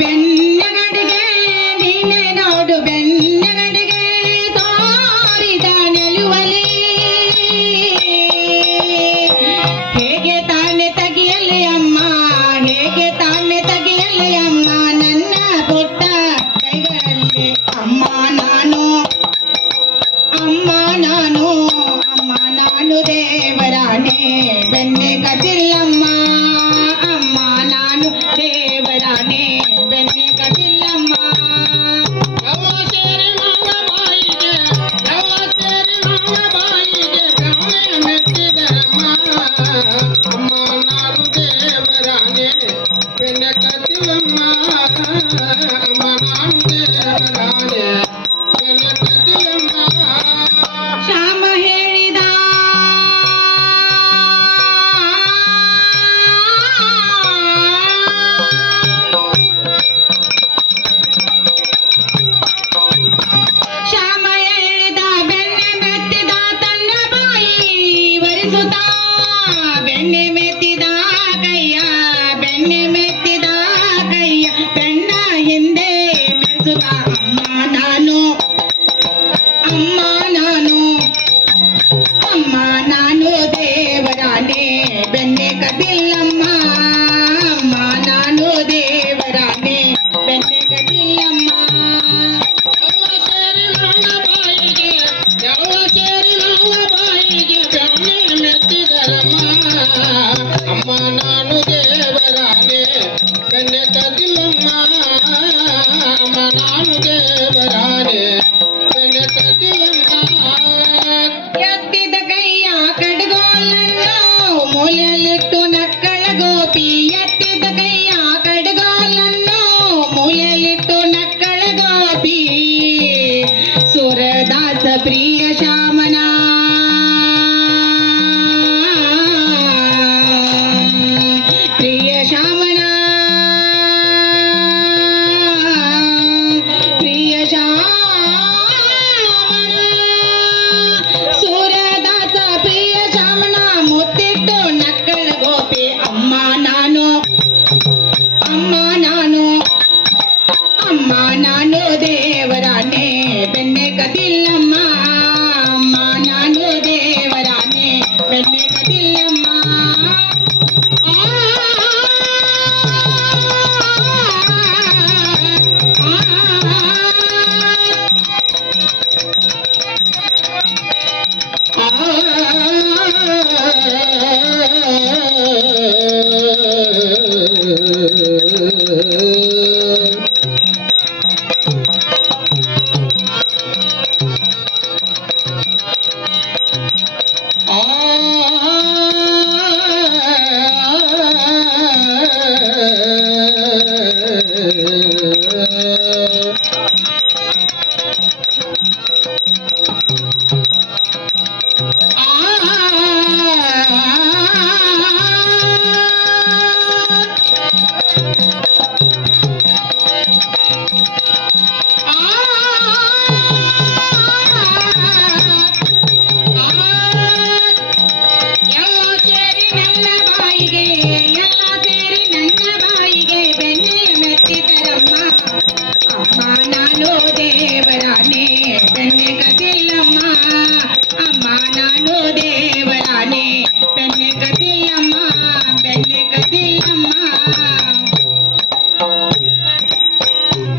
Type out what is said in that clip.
ಬೆನ್ನಗಡೆಗೆ ನೀನೆ ನೋಡು ಬೆನ್ನಗಡೆಗೆ ತೋರಿದ ನಿಲುವಲಿ ಹೇಗೆ ತಾನೆ ತೆಗೆಯಲಿ ಅಮ್ಮ ಹೇಗೆ ತಾನೆ ತೆಗೆಯಲಿ ಅಮ್ಮ ನನ್ನ ಪುಟ್ಟ ಕೈಗಳಲ್ಲಿ ಅಮ್ಮ ನಾನು ಅಮ್ಮ ನಾನು ಅಮ್ಮ ನಾನು ದೇವರಾಣೆ ಬೆನ್ನೆ ಕದಿಲ್ಲಮ್ಮ ಅಮ್ಮ ನಾನು ದೇವರಾಣೆ ಬೆನ್ನೆ ಕದಿಲ್ಲಮ್ಮ ಯಾವ ಸೇರಿ ಮಾವ ಬಾಯಿಗೆ ಯಾವ ಸೇರಿ ಮಾವ ಬಾಯಿಗೆ ಬೆಣ್ಣೆ ಮೆತ್ತಿದರಮ್ಮ ಅಮ್ಮ ನಾನು ದೇವರಾಣೆ ಬೆಣ್ಣೆ ಕದಿಲ್ಲಮ್ಮ ಅಮ್ಮ ನಾನು ದೇವರಾಣೆ ಬೆಣ್ಣೆ ಕದಿಲ್ಲಮ್ಮ ಶ್ಯಾಮ ಹೇಳಿದ ಶ್ಯಾಮ ಹೇಳಿದ ಬೆಣ್ಣೆ ಮೆತ್ತಿದ ತನ್ನ ಬಾಯಿ ವರಿಸುತ್ತ ಬೆಣ್ಣೆ ಮೆತ್ತಿದ ಕೈಯ ಬೆಣ್ಣೆ ಮೆತ್ತಿದ ಕೈಯ ಬೆಣ್ಣ ಹಿಂದೆ ಮೆರೆಸುತ್ತ ಅಮ್ಮ ನಾನು ಅಮ್ಮ ನಾನು ಅಮ್ಮ ನಾನು ದೇವರಾಣೆ ಬೆನ್ನೆ ಕದಿಲ್ಲಮ್ಮ ಅಮ್ಮ ನಾನು ದೇವರಾಣೆ ಬೆನ್ನೆ ಕದಿಲ್ಲಮ್ಮ ಯಾವ ಸೇರಿ ಮಾವ ಬಾಯಿಗೆ ಯಾವ ಸೇರಿ ಮಾವ ಬಾಯಿಗೆ ಬೆಣ್ಣೆ ಮೆತ್ತಿದರಮ್ಮ ಅಮ್ಮ ನಾನು ದೇವರಾಣೆ ಬೆಣ್ಣೆ ಕದಿಲ್ಲಮ್ಮ ಅಮ್ಮ ನಾನು ದೇವರಾಣೆ ಬೆಣ್ಣೆ ಕದಿಲ್ಲಮ್ಮ ಎತ್ತಿದ ಕೈಯ ಕಡ್ಗೋಲನ್ನು ಮೂಲೆಯಲ್ಲಿಟ್ಟು ನಕ್ಕಳ ಗೋಪಿ ಎತ್ತಿದ ಕೈಯ ಕಡ್ಗೋಲನ್ನು ಮೂಲೆಯಲ್ಲಿಟ್ಟು ನಕ್ಕಳ ಗೋಪಿ ಸುರದಾಸ ಪ್ರಿಯ ಶ್ಯಾಮನ ಪ್ರಿಯ ಶ್ಯಾಮನ ಪ್ರಿಯ ಶ್ಯಾಮನ ಸೂರ್ಯದಾಸ ಪ್ರಿಯ ಶ್ಯಾಮನ ಮುತ್ತಿಟ್ಟು ನಕ್ಕಳ ಗೋಪಿ ಅಮ್ಮ ನಾನು ಅಮ್ಮ ನಾನು ಅಮ್ಮ ನಾನು ದೇವರಾಣೆ ಬೆನ್ನೆ ಕದಿಲ್ಲಮ್ಮ ಅಮ್ಮ ನಾನು ದೇವರಾಣೆ ಬೆನ್ನೆ ಕದಿಲ್ಲಮ್ಮ ಆ, ಆ, ಆ, ಆ,